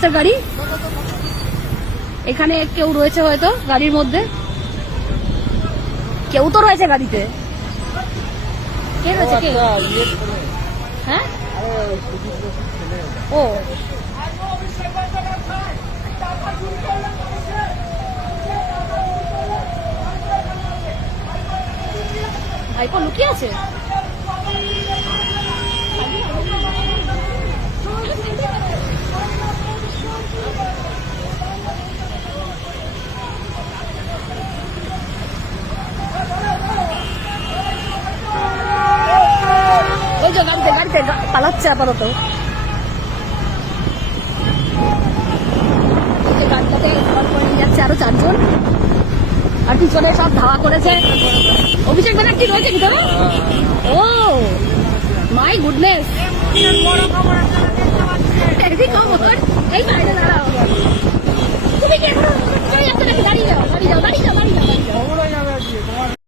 গ্যাসের গাড়ি। এখানে কেউ রয়েছে হয়তো গাড়ির মধ্যে, কেউ তো রয়েছে গাড়িতে। কে রয়েছে? কে? হ্যাঁ, ও ভাইপো লুকিয়ে আছে। ওই যে গাড়িতে গাড়িতে পালাচ্ছে আপাতত। গাড়িটাতে ঘর করে নিয়ে যাচ্ছে আরো 4 জন, আর পিছনে সব ধাওয়া করেছে। অভিষেক ব্যানার্জি রয়েছে ভিতরে। ও মাই গুডনেস।